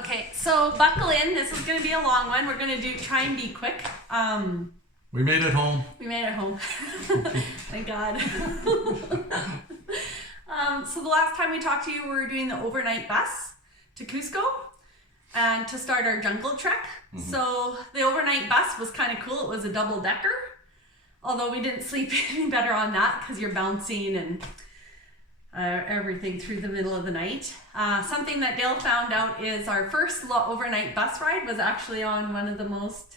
Okay, so buckle in. This is going to be a long one. We're going to try and be quick. We made it home. We made it home. Thank God. So the last time we talked to you, we were doing the overnight bus to Cusco and to start our jungle trek. Mm-hmm. So the overnight bus was kind of cool. It was a double-decker, although we didn't sleep any better on that because you're bouncing and everything through the middle of the night. Something that Dale found out is our first overnight bus ride was actually on one of the most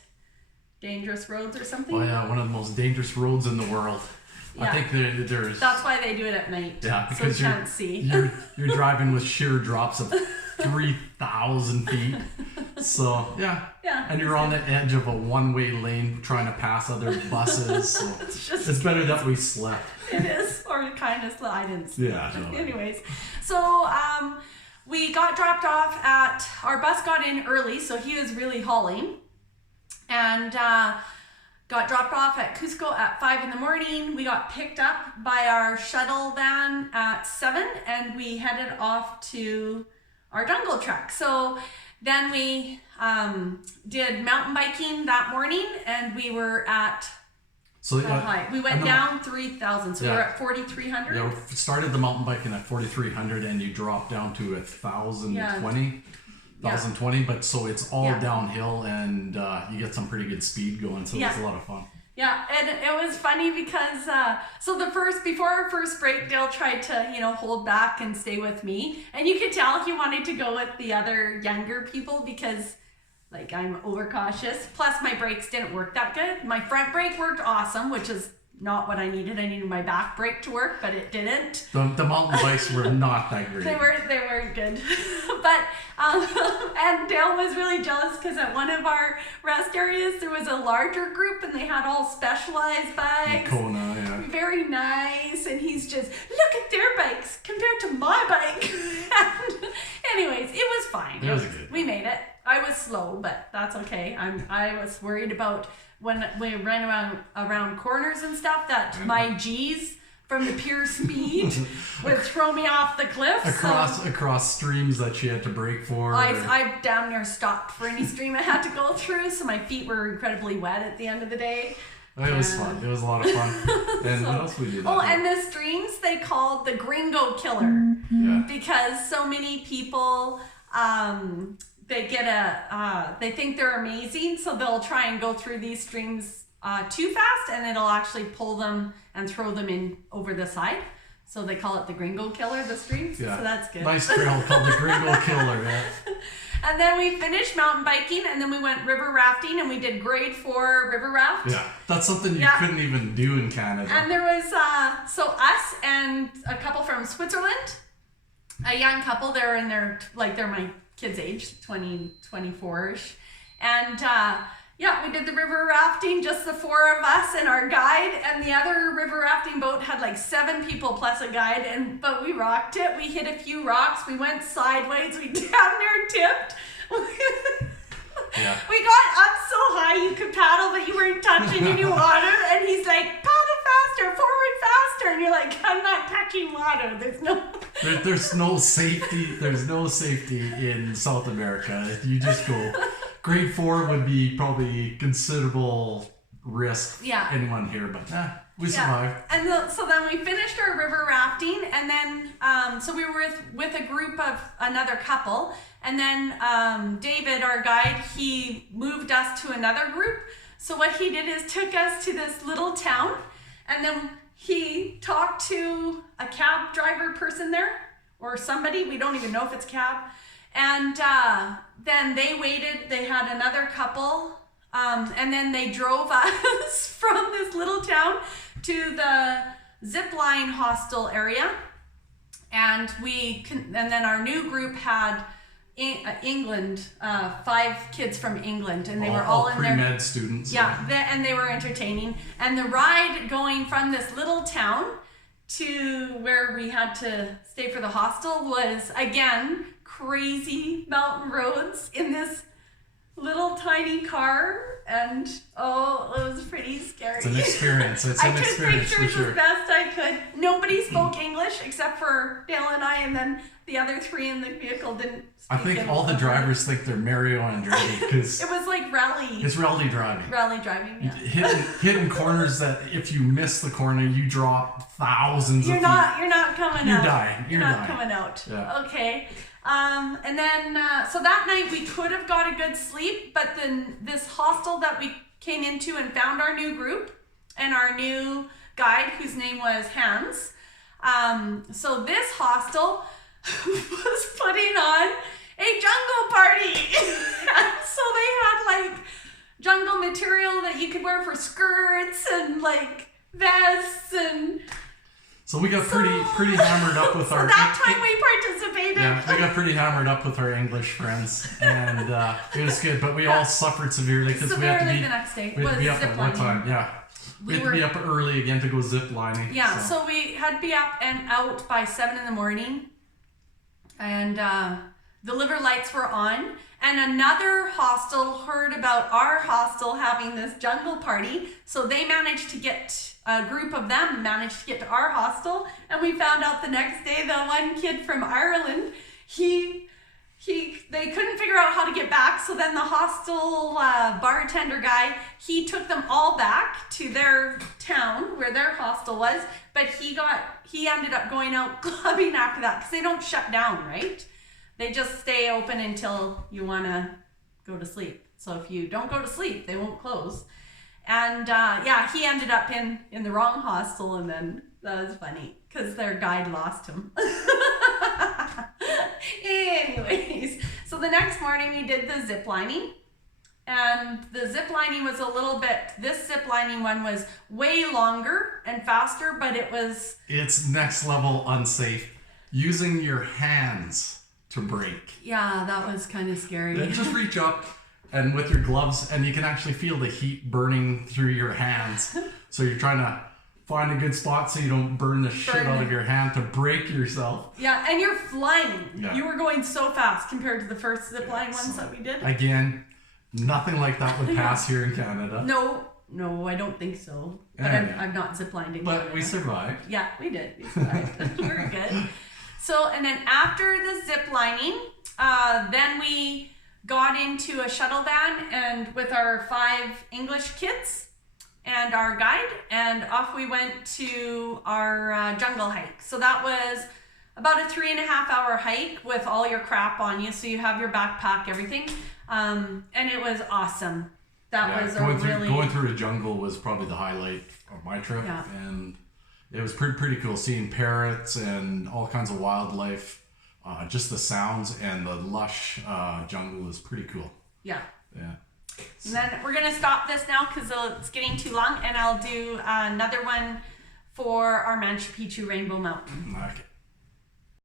dangerous roads or something. Oh yeah, one of the most dangerous roads in the world. Yeah. I think there's... That's why they do it at night. Yeah, because so you can't see. You're driving with sheer drops of 3,000 feet. So, yeah. And you're on the edge of a one-way lane trying to pass other buses. So it's better that we slept. It is. Or kind of slept. I didn't sleep. Yeah. No. Anyways. So, we got dropped off at... Our bus got in early, so he was really hauling. And... got dropped off at Cusco at 5 in the morning. We got picked up by our shuttle van at 7 and we headed off to our jungle trek. So then we did mountain biking that morning and we were at high. We went down 3,000, so we were at 4,300. Yeah, we started the mountain biking at 4,300 and you dropped down to 1,020. 1,020, but so it's all downhill and you get some pretty good speed going, so it was a lot of fun. Yeah, and it was funny because so before our first break, Dale tried to hold back and stay with me, and you could tell he wanted to go with the other younger people because I'm overcautious. Plus my brakes didn't work that good. My front brake worked awesome, which is not what I needed. I needed my back brake to work, but it didn't. The mountain bikes were not that great. They weren't good. But and Dale was really jealous because at one of our rest areas there was a larger group and they had all specialized bikes. Kona, yeah. Very nice, and he's just, look at their bikes compared to my bike. And anyways, it was fine. It was good. We made it. I was slow, but that's okay. I was worried about when we ran around corners and stuff that my G's from the pure speed would throw me off the cliff. Across streams that she had to brake for. I damn near stopped for any stream I had to go through, so my feet were incredibly wet at the end of the day. It was fun. It was a lot of fun. And what else we did? And the streams they called the Gringo Killer. Yeah. Because so many people... they think they're amazing, so they'll try and go through these streams too fast, and it'll actually pull them and throw them in over the side. So they call it the Gringo Killer, the streams. Yeah. So that's good. Nice trail called the Gringo Killer. Yeah. And then we finished mountain biking, and then we went river rafting, and we did grade 4 river raft. Yeah, that's something you couldn't even do in Canada. And there was us and a couple from Switzerland, a young couple. They're in their they're my kids' age, 20, 24-ish. And we did the river rafting, just the 4 of us and our guide, and the other river rafting boat had 7 people plus a guide, but we rocked it. We hit a few rocks, we went sideways, we damn near tipped. Yeah. We got up so high you could paddle, but you weren't touching any water, and he's like, paddle faster, forward faster, and you're like, I'm not touching water. There's no safety. There's no safety in South America. You just go. Grade 4 would be probably considerable risk. Yeah. Anyone here, but we survived. And so then we finished our river rafting, and then so we were with a group of another couple, and then David, our guide, he moved us to another group. So what he did is took us to this little town, and then he talked to a cab driver person there, or somebody, we don't even know if it's cab. And then they waited, they had another couple, and then they drove us from this little town to the zipline hostel area. And then our new group had England, 5 kids from England, and they were all in their pre-med students. Yeah, and they were entertaining. And the ride going from this little town to where we had to stay for the hostel was, again, crazy mountain roads in this little tiny car, and it was pretty scary. It's an experience. I took pictures as best I could. Nobody spoke English except for Dale and I, and then the other 3 in the vehicle didn't I think all the drivers think they're Mario and Andretti because it was like rally. It's rally driving. Rally driving, yeah. Hitting corners that if you miss the corner, you drop thousands of feet. You're not coming out. You're dying. You're not coming out. Yeah. Okay. And then, so that night we could have got a good sleep, but then this hostel that we came into and found our new group and our new guide, whose name was Hans. So this hostel was putting on a jungle party. So they had like jungle material that you could wear for skirts and like vests and... So we got pretty hammered up with our... that time we participated. Yeah, we got pretty hammered up with our English friends, and it was good. But we all suffered severely because we had to be the next day. We had to be up at what time? Yeah, we had to be up early again to go zip lining. Yeah, so we had to be up and out by 7 a.m, and the liver lights were on. And another hostel heard about our hostel having this jungle party, so they managed to get... A group of them managed to get to our hostel, and we found out the next day the one kid from Ireland, they couldn't figure out how to get back, so then the hostel bartender guy, he took them all back to their town where their hostel was, but he ended up going out clubbing after that because they don't shut down, right? They just stay open until you want to go to sleep. So if you don't go to sleep, they won't close. And he ended up in the wrong hostel, and then that was funny because their guide lost him. Anyways, so the next morning we did the zip lining, and the zip lining was a little bit, this zip lining one was way longer and faster, but it's next level unsafe. Using your hands to brake. Yeah, that was kind of scary. Then just reach up and with your gloves, and you can actually feel the heat burning through your hands. So you're trying to find a good spot so you don't burn the shit out of your hand to brake yourself. Yeah, and you're flying. Yeah. You were going so fast compared to the first zipline ones that we did. Again, nothing like that would pass here in Canada. No, I don't think so. But I've not ziplined in Canada. But we survived. Yeah, we did. We survived. We were good. So, and then after the zip lining, then we got into a shuttle van and with our 5 English kids and our guide, and off we went to our jungle hike. So that was about a 3.5-hour hike with all your crap on you. So you have your backpack, everything. And it was awesome. That was going through the jungle was probably the highlight of my trip. Yeah. And it was pretty cool seeing parrots and all kinds of wildlife. Just the sounds and the lush jungle is pretty cool. Yeah. Yeah. And then we're going to stop this now because it's getting too long, and I'll do another one for our Machu Picchu Rainbow Mountain. Okay.